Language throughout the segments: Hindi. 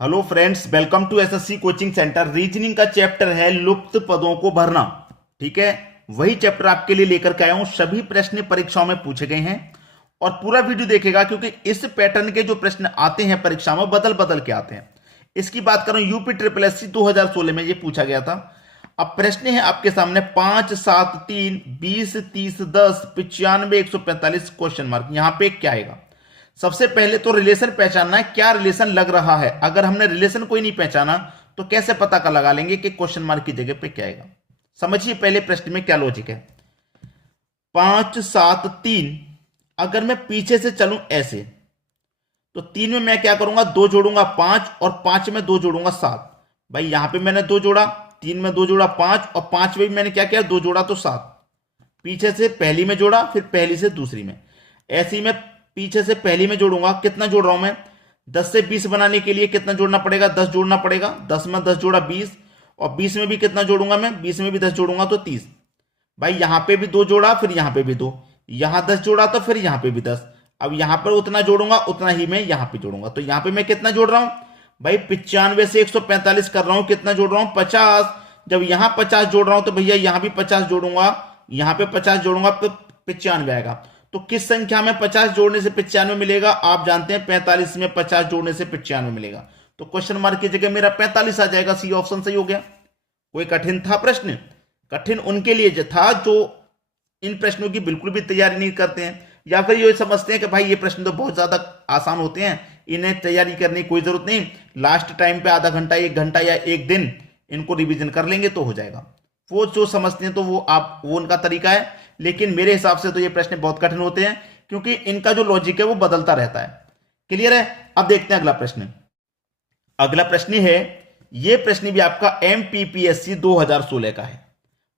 Hello friends, welcome to SSC coaching centre. Reasoning का चैप्टर है लुप्त पदों को भरना। ठीक है, वही चैप्टर आपके लिए लेकर के आया हूं। सभी प्रश्न परीक्षाओं में पूछे गए हैं और पूरा वीडियो देखेगा क्योंकि इस पैटर्न के जो प्रश्न आते हैं परीक्षा में बदल बदल के आते हैं। इसकी बात करूं यूपी ट्रिपल एससी 2016 में ये पूछा गया था। अब प्रश्न है आपके सामने 5, 7, 3, 20, 30, 10, 95, 145 क्वेश्चन मार्क। यहां पे क्या आएगा? सबसे पहले तो रिलेशन पहचानना है, क्या रिलेशन लग रहा है। अगर हमने रिलेशन कोई नहीं पहचाना तो कैसे पता कर लगा लेंगे कि क्वेश्चन मार्क की जगह पे क्या आएगा। समझिए पहले प्रश्न में क्या लॉजिक है। 5, 7, 3, अगर मैं पीछे से चलूं ऐसे तो 3 में मैं क्या करूंगा, 2 जोड़ूंगा 5 और 5 में 2 जोड़ूंगा 7। भाई यहां पे मैंने 2 जोड़ा, 3 में 2 जोड़ा 5 और 5 में भी मैंने क्या किया, 2 जोड़ा तो 7। पीछे से पहली में जोड़ा, फिर पहली से दूसरी में। ऐसे ही मैं पीछे से पहली में जोड़ूंगा। कितना जोड़ रहा हूं मैं? 10 से 20 बनाने के लिए कितना जोड़ना पड़ेगा? 10 जोड़ना पड़ेगा। 10 में 10 जोड़ा 20 और 20 में भी कितना जोड़ूंगा मैं? 20 में भी 10 जोड़ूंगा तो 30। भाई यहां पे भी 2 जोड़ा, फिर यहां पे भी 2, यहां 10 जोड़ा तो फिर यहां पे भी 10। अब यहां पर उतना जोड़ूंगा उतना ही मैं यहां पे जोड़ूंगा। तो यहां पे मैं कितना जोड़ रहा हूं भाई? 95 से 145 कर रहा हूं। कितना जोड़ रहा हूं? 50। जब यहां 50 जोड़ रहा हूं तो भैया यहां भी 50 जोड़ूंगा, यहां पे 50 जोड़ूंगा तो 95 आएगा। तो किस संख्या में 50 जोड़ने से 95 मिलेगा? आप जानते हैं 45 में 50 जोड़ने से 95 मिलेगा। तो क्वेश्चन मार्क की जगह मेरा 45 आ जाएगा। सी ऑप्शन सही हो गया। कोई कठिन था प्रश्न? कठिन उनके लिए जो था जो इन प्रश्नों की बिल्कुल भी तैयारी नहीं करते हैं या फिर ये समझते हैं कि भाई ये प्रश्न तो बहुत ज्यादा आसान होते हैं, इन्हें तैयारी करने की कोई जरूरत नहीं, लास्ट टाइम पे आधा घंटा 1 घंटा या 1 दिन इनको रिवीजन कर लेंगे तो हो जाएगा। वो जो समझते हैं तो वो उनका तरीका है। लेकिन मेरे हिसाब से तो ये प्रश्न बहुत कठिन होते हैं क्योंकि इनका जो लॉजिक है वो बदलता रहता है। क्लियर है? अब देखते हैं अगला प्रश्न। अगला प्रश्न है, ये प्रश्न भी आपका एमपीपीएससी 2016 का है।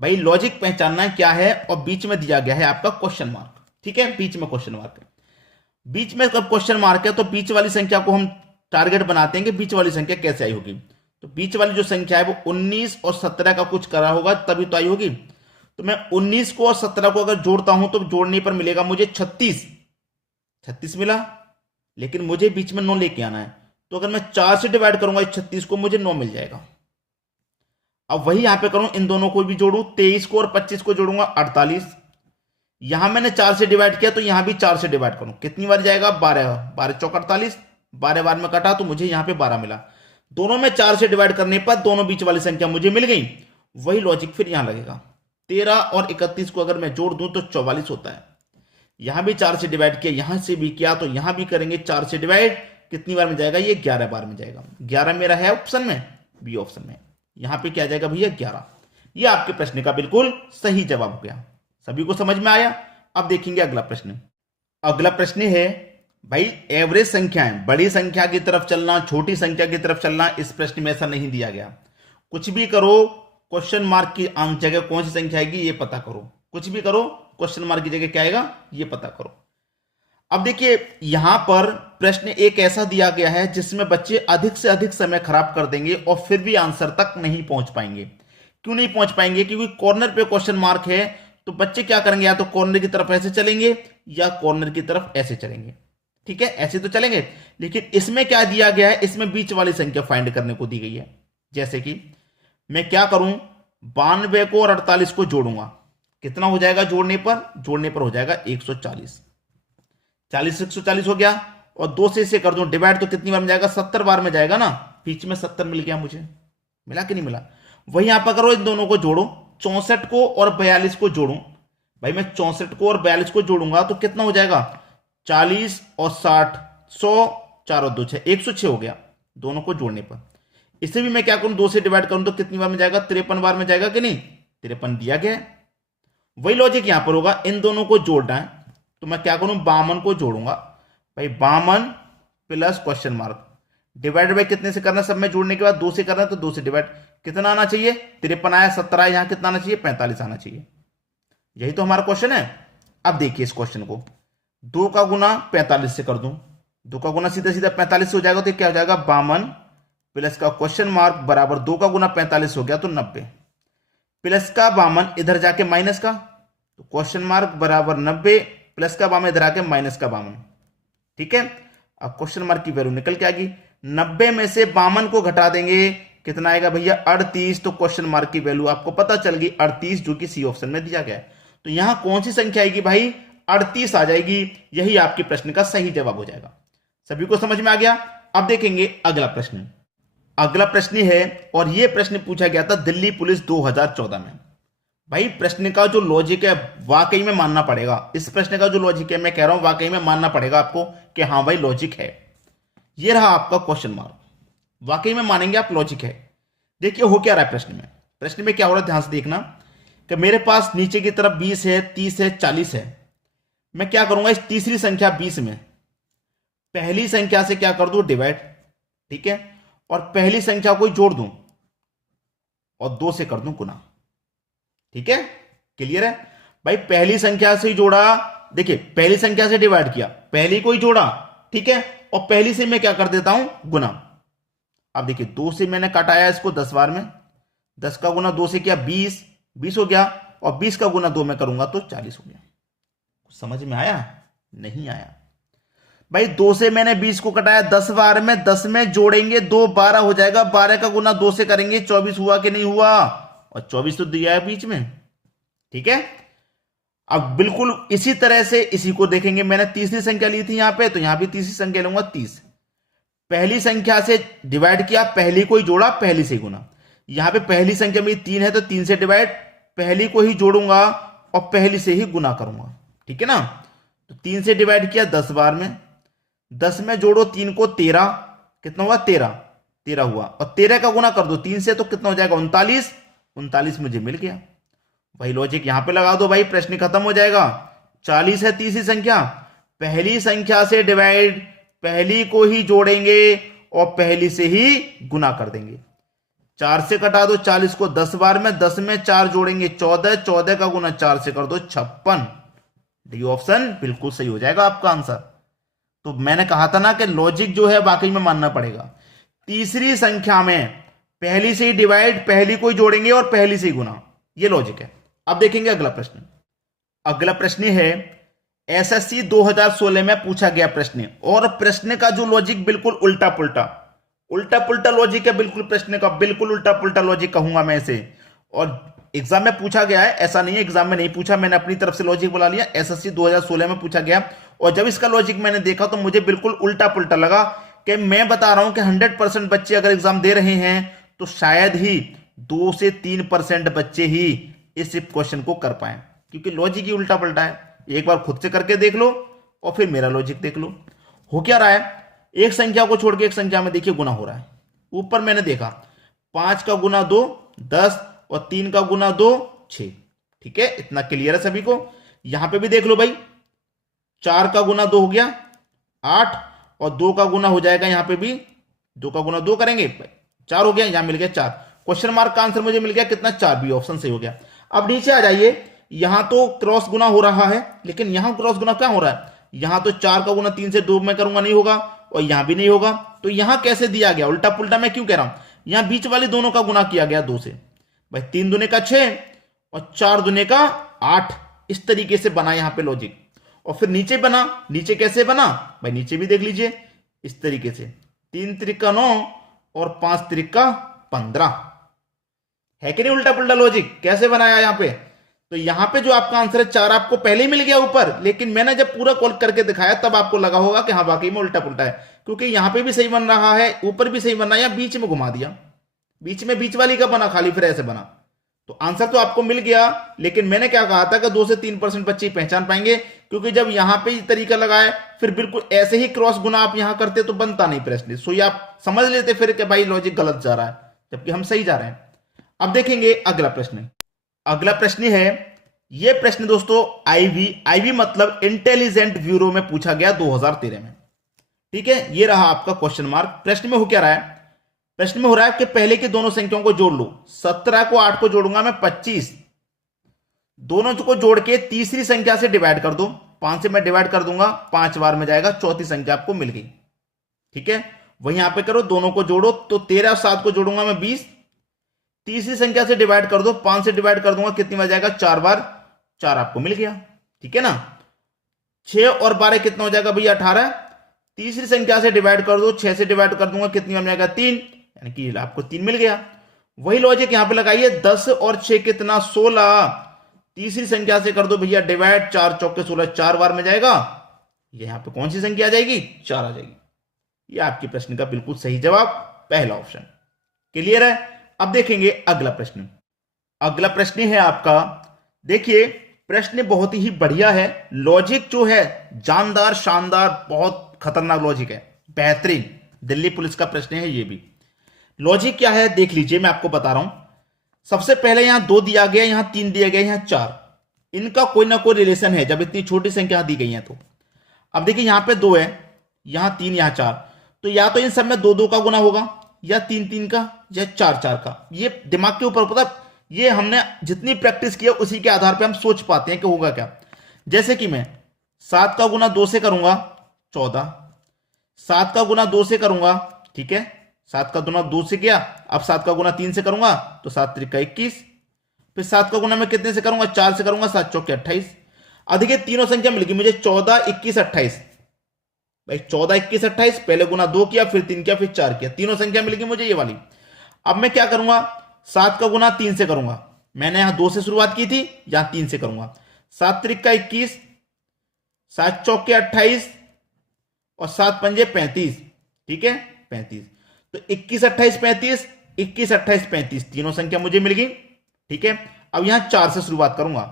भाई लॉजिक पहचानना क्या है और बीच में दिया गया है आपका क्वेश्चन मार्क। ठीक है, बीच में क्वेश्चन मार्क है। बीच में जब क्वेश्चन मार्क है तो बीच वाली संख्या को हम टारगेट बनाते हैं कि बीच वाली संख्या कैसे आई होगी। तो बीच वाली जो संख्या है वो 19 और 17 का कुछ करा होगा तभी तो आई होगी। तो मैं 19 को और 17 को अगर जोड़ता हूं तो जोड़ने पर मिलेगा मुझे 36। 36 मिला, लेकिन मुझे बीच में 9 लेके आना है। तो अगर मैं 4 से डिवाइड करूंगा इस 36 को, मुझे 9 मिल जाएगा। अब वही यहां पे करूं, इन दोनों को भी जोड़ू, 23 को और 25 को जोड़ूंगा 48। यहां मैंने 4 से डिवाइड किया तो यहां भी 4 से डिवाइड करूं, कितनी बार जाएगा? 12। 12 चौक 48, 12 बार में कटा तो मुझे यहां पे 12 मिला। दोनों में 4 से डिवाइड करने पर दोनों बीच वाली संख्या मुझे मिल गई। वही लॉजिक फिर यहां लगेगा। 13 और 31 को अगर मैं जोड़ दूं तो 44 होता है। यहां भी 4 से डिवाइड किया, यहां से भी किया तो यहां भी करेंगे 4 से डिवाइड। कितनी बार में जाएगा? ये 11 बार में जाएगा। 11 मेरा है ऑप्शन में, बी ऑप्शन में। यहां पे क्या जाएगा भैया? 11। ये आपके प्रश्न का बिल्कुल सही जवाब हो गया। सभी को समझ में आया? अब देखेंगे अगला प्रश्न। अगला प्रश्न है भाई एवरेज संख्याएं, बड़ी संख्या की तरफ चलना छोटी संख्या की तरफ चलना, इस प्रश्न में ऐसा नहीं दिया गया। कुछ भी करो, क्वेश्चन मार्क की जगह कौन सी संख्या आएगी ये पता करो। कुछ भी करो, क्वेश्चन मार्क की जगह क्या आएगा ये पता करो। अब देखिए यहां पर प्रश्न एक ऐसा दिया गया है जिसमें बच्चे अधिक से अधिक समय खराब कर देंगे और फिर भी आंसर तक नहीं पहुंच पाएंगे। क्यों नहीं पहुंच पाएंगे? क्योंकि कॉर्नर पे क्वेश्चन मार्क है। तो बच्चे क्या करेंगे? या तो कॉर्नर की तरफ ऐसे चलेंगे या कॉर्नर की तरफ ऐसे चलेंगे। ठीक है, ऐसे तो चलेंगे, लेकिन इसमें क्या दिया गया है? इसमें बीच वाली संख्या फाइंड करने को दी गई है। जैसे कि मैं क्या करूं, 92 को और 48 को जोड़ूंगा। कितना हो जाएगा जोड़ने पर? जोड़ने पर हो जाएगा 140। 40 से 140 हो गया और 2 से इसे कर दूं डिवाइड तो कितनी बार में जाएगा? 70 बार में जाएगा ना। बीच में 70 मिल गया मुझे। मिला कि नहीं मिला? वही यहां पर करो, इन दोनों को जोड़ो, 64 को और 42 को जोड़ू। भाई मैं 64 को और 42 को जोड़ूंगा तो कितना हो जाएगा? 40 और 60, 100, 4 और 2 6, 106 हो गया दोनों को जोड़ने पर। इसे भी मैं क्या करूं, 2 से डिवाइड करूं तो कितनी बार में जाएगा? 53 बार में जाएगा कि नहीं? 53 दिया गया है। वही लॉजिक यहां पर होगा, इन दोनों को जोड़ना है तो मैं क्या करूं, 52 को जोड़ूंगा। भाई 52 plus question mark divide by कितने से करना? सब में जोड़ने के बाद 2 से करना तो 2 से डिवाइड। कितना आना चाहिए? 53 आया, 17 आया, यहां कितना आना चाहिए? 45 आना चाहिए। यही तो हमारा क्वेश्चन है। अब देखिए इस क्वेश्चन को 2 का गुना 45 से कर दूं, 2 का गुना सीधा सीधा 45 से हो जाएगा तो क्या हो जाएगा? 52 प्लस का क्वेश्चन मार्क बराबर 2 का गुना 45 हो गया तो 90, प्लस का 52 इधर जाके माइनस का, तो क्वेश्चन मार्क बराबर 90 प्लस का 52 इधर आके माइनस का 52। ठीक है, अब क्वेश्चन मार्क की वैल्यू निकल के आ गई। 90 में से 52 को घटा देंगे, कितना आएगा भैया 38। तो क्वेश्चन मार्क की वैल्यू आपको पता चल गई 38, जो कि सी ऑप्शन में दिया गया है। तो यहां कौन सी संख्या आएगी भाई, 38 आ जाएगी। यही आपके प्रश्न का सही जवाब हो जाएगा। सभी को समझ में आ गया। अब देखेंगे अगला प्रश्न। अगला प्रश्न है, और यह प्रश्न पूछा गया था दिल्ली पुलिस 2014 में। भाई प्रश्न का जो लॉजिक है वाकई में मानना पड़ेगा। इस प्रश्न का जो लॉजिक है, मैं कह रहा हूं वाकई में मानना पड़ेगा आपको कि हाँ भाई लॉजिक है। ये रहा आपका क्वेश्चन मार्क, वाकई में मानेंगे आप लॉजिक है। देखिए हो क्या रहा है प्रश्न में। प्रश्न में क्या हो रहा है, ध्यान से देखना कि मेरे पास नीचे की तरफ 20 है, 30 है, 40 है। मैं क्या करूंगा, इस तीसरी संख्या 20 में पहली संख्या से क्या कर दूं, डिवाइड, ठीक है, और पहली संख्या को जोड़ दूं और 2 से कर दूं गुना। ठीक है, क्लियर है भाई। पहली संख्या से जोड़ा, देखिए पहली संख्या से डिवाइड किया, पहली को ही जोड़ा, ठीक है, और पहली से मैं क्या कर देता हूं, गुना। अब देखिए 2 से मैंने काटाया इसको 10 बार में, 10 का गुना 2 से किया 20 हो गया, और 20 का गुना 2 में करूंगा तो 40 हो गया। कुछ समझ में आया, नहीं आया भाई। 2 से मैंने 20 को कटाया 10 बार में, 10 में जोड़ेंगे 2, 12 हो जाएगा, 12 का गुना 2 से करेंगे 24 हुआ कि नहीं हुआ, और 24 तो दिया है बीच में। ठीक है, अब बिल्कुल इसी तरह से इसी को देखेंगे। मैंने तीसरी संख्या ली थी यहां पे, तो यहां भी तीसरी संख्या लूंगा 30। पहली संख्या से डिवाइड किया, पहली को ही जोड़ा, पहली से गुना। यहां पे पहली संख्या में 3 है तो 3 से डिवाइड, पहली को ही जोड़ूंगा और पहली से ही गुना करूंगा। ठीक है ना, तो 3 से डिवाइड किया 10 बार में, 10 में जोड़ो 3 को 13, कितना हुआ 13 हुआ, और 13 का गुना कर दो 3 से तो कितना हो जाएगा 39 मुझे मिल गया। वही लॉजिक यहां पे लगा दो भाई, प्रश्न खत्म हो जाएगा। 40 है तीसरी संख्या, पहली संख्या से डिवाइड, पहली को ही जोड़ेंगे और पहली से ही गुना कर देंगे। 4 से कटा दो 40 को 10 बार में, 10 में 4 जोड़ेंगे 14, 14 का गुना 4 से कर दो 56। डी ऑप्शन बिल्कुल सही हो जाएगा आपका आंसर। तो मैंने कहा था ना कि लॉजिक जो है वाकई में मानना पड़ेगा। तीसरी संख्या में पहली से ही डिवाइड, पहली को ही जोड़ेंगे और पहली से ही गुना, ये लॉजिक है। अब देखेंगे अगला प्रश्न। अगला प्रश्न है एसएससी 2016 में पूछा गया प्रश्न, और प्रश्न का जो लॉजिक बिल्कुल उल्टा पुल्टा लॉजिक है। बिल्कुल प्रश्न का बिल्कुल उल्टा पुल्टा लॉजिक कहूंगा मैं इसे। और एग्जाम में पूछा गया है, ऐसा नहीं है एग्जाम में नहीं पूछा, मैंने अपनी तरफ से लॉजिक बुला लिया। एसएससी 2016 में पूछा गया, और जब इसका लॉजिक मैंने देखा तो मुझे बिल्कुल उल्टा पुल्टा लगा कि मैं बता रहा हूं कि 100% बच्चे अगर एग्जाम दे रहे हैं तो शायद ही 2 से 3% बच्चे ही इस क्वेश्चन को कर पाए, क्योंकि लॉजिक ही उल्टा पलटा है। एक बार खुद से करके देख लो और फिर मेरा लॉजिक देख लो। हो क्या रहा है, एक संख्या को छोड़ के एक संख्या में देखिए गुना हो रहा है। ऊपर मैंने देखा 5 का गुना 2 10, और 3 का गुना 2 6। ठीक है, इतना क्लियर है सभी को। यहां पे भी देख लो भाई, 4 का गुना 2 हो गया 8, और 2 का गुना हो जाएगा यहां पे भी, 2 का गुना 2 करेंगे 4 हो गया, यहां मिल गया 4। क्वेश्चन मार्क का आंसर मुझे मिल गया कितना, 4। बी ऑप्शन सही हो गया। अब नीचे आ जाइए, यहां तो क्रॉस गुना हो रहा है, लेकिन यहां क्रॉस गुना क्या हो रहा है, यहां तो 4 का गुना 3 से 2 में करूंगा नहीं होगा, और यहां भी नहीं होगा। तो यहां कैसे दिया गया, उल्टा पुल्टा मैं क्यों कह रहा हूं, यहां बीच वाले दोनों का गुना किया गया 2 से। भाई 3 दूने का 6 और 4 दूने का 8, इस तरीके से बना यहां पे लॉजिक। और फिर नीचे बना, नीचे कैसे बना भाई, नीचे भी देख लीजिए इस तरीके से, 3 त्रिका 9 और 5 त्रिका 15, है कि नहीं उल्टा पुल्टा लॉजिक। कैसे बनाया यहां पे, तो यहां पे जो आपका आंसर है 4 आपको पहले ही मिल गया ऊपर, लेकिन मैंने जब पूरा कॉल करके दिखाया तब आपको लगा होगा कि हाँ वाकई में उल्टा पुल्टा है, क्योंकि यहां पे भी सही बन रहा है, ऊपर भी सही बन रहा है, या बीच में घुमा दिया, बीच में बीच वाली का बना खाली, फिर ऐसे बना। तो आंसर तो आपको मिल गया, लेकिन मैंने क्या कहा था कि 2 से 3% बच्चे पहचान पाएंगे, क्योंकि जब यहां पे तरीका लगाए फिर बिल्कुल ऐसे ही क्रॉस गुना आप यहां करते तो बनता नहीं प्रश्न। सो ये आप समझ लेते फिर कि भाई लॉजिक गलत जा रहा है, जबकि हम सही जा रहे हैं। अब देखेंगे अगला प्रश्न। अगला प्रश्न है, यह प्रश्न दोस्तों आईवी मतलब इंटेलिजेंट ब्यूरो में पूछा गया 2013 में। ठीक है, यह रहा आपका क्वेश्चन मार्क। प्रश्न में हो क्या रहा है, प्रश्न में हो रहा है कि पहले की दोनों संख्याओं को जोड़ लो। 17 को 8 को जोड़ूंगा मैं 25, दोनों को जोड़ के तीसरी संख्या से डिवाइड कर दो, 5 से मैं डिवाइड कर दूंगा, 5 बार में जाएगा, चौथी संख्या आपको मिल गई। ठीक है, वहीं यहां पे करो, दोनों को जोड़ो, तो 13 और 7 को जोड़ूंगा मैं 20, तीसरी संख्या से डिवाइड कर दो, 5 से डिवाइड कर दूंगा, कितनी बार जाएगा, 4 बार, 4 आपको मिल गया। ठीक है ना, 6 और 12 कितना हो जाएगा भैया 18, तीसरी संख्या से डिवाइड कर दो, 6 से डिवाइड कर दूंगा, कितनी बन जाएगा 3, यानी कि आपको 3 मिल गया। वही लॉजिक यहां पे लगाइए, 10 और 6 कितना 16, तीसरी संख्या से कर दो भैया डिवाइड, 4 चौके 16, 4 बार में जाएगा, यहां पे कौन सी संख्या आ जाएगी 4 आ जाएगी। ये आपके प्रश्न का बिल्कुल सही जवाब पहला ऑप्शन। क्लियर है। अब देखेंगे अगला प्रश्न। अगला प्रश्न है आपका, देखिए प्रश्न बहुत ही बढ़िया है, लॉजिक जो है जानदार शानदार, बहुत खतरनाक लॉजिक है, बेहतरीन, दिल्ली पुलिस का प्रश्न है ये भी। लॉजिक क्या है देख लीजिए, मैं आपको बता रहा हूं। सबसे पहले यहां 2 दिया गया, यहां 3 दिया गया, यहां 4, इनका कोई ना कोई रिलेशन है जब इतनी छोटी संख्या दी गई है तो। अब देखिए यहां पे 2 है, यहां 3, यहां 4, तो या तो इन सब में 2 2 का गुना होगा, या 3 3 का, या 4 4 का। ये दिमाग के ऊपर, पता, ये हमने जितनी प्रैक्टिस की है उसी के आधार पे हम सोच पाते हैं कि होगा क्या। जैसे कि मैं 7 का गुना 2 से करूंगा 14, 7 का गुना 2 से करूंगा, ठीक है, 7 का गुना 2 से किया, अब 7 का गुना 3 से करूंगा तो 7 त्रिका 21, फिर 7 का गुना मैं कितने से करूंगा 4 से करूंगा, 7 चौके 28। अब देखिए तीनों संख्या मिलेगी मुझे 14 21 28, भाई 14 21 28, पहले गुना 2 किया, फिर 3 किया, फिर 4 किया, तीनों संख्या मिलेगी मुझे ये वाली। अब मैं क्या करूंगा, 7 का गुना 3 से करूंगा, मैंने यहां 2 से शुरुआत की थी, यहां 3 से करूंगा, 7 त्रिका 21, 7 चौके 28 और 7 पंजे 35, ठीक है 35, तो 21 28 35, 21 28 35, तीनों संख्या मुझे मिल गई, ठीक है। अब यहां 4 से शुरुआत करूंगा,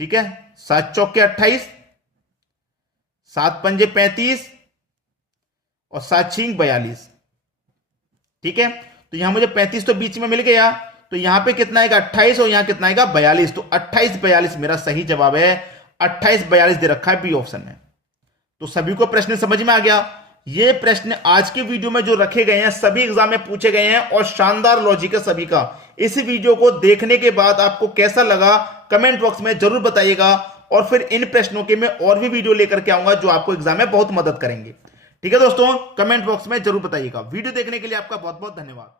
ठीक है, 7 चौके 28, 7 पंजे 35 और 7 छींक 42, ठीक है। तो यहां मुझे 35 तो बीच में मिल गया, तो यहां पे कितना आएगा 28 और यहां कितना आएगा 42, तो 28 42 मेरा सही जवाब है, 28 42 दे रखा है बी ऑप्शन में। तो सभी को प्रश्न समझ में आ गया। ये प्रश्न आज के वीडियो में जो रखे गए हैं सभी एग्जाम में पूछे गए हैं और शानदार लॉजिक है सभी का। इस वीडियो को देखने के बाद आपको कैसा लगा कमेंट बॉक्स में जरूर बताइएगा, और फिर इन प्रश्नों के मैं और भी वीडियो लेकर के आऊंगा जो आपको एग्जाम में बहुत मदद करेंगे। ठीक है दोस्तों, कमेंट बॉक्स में जरूर बताइएगा। वीडियो देखने के लिए आपका बहुत बहुत धन्यवाद।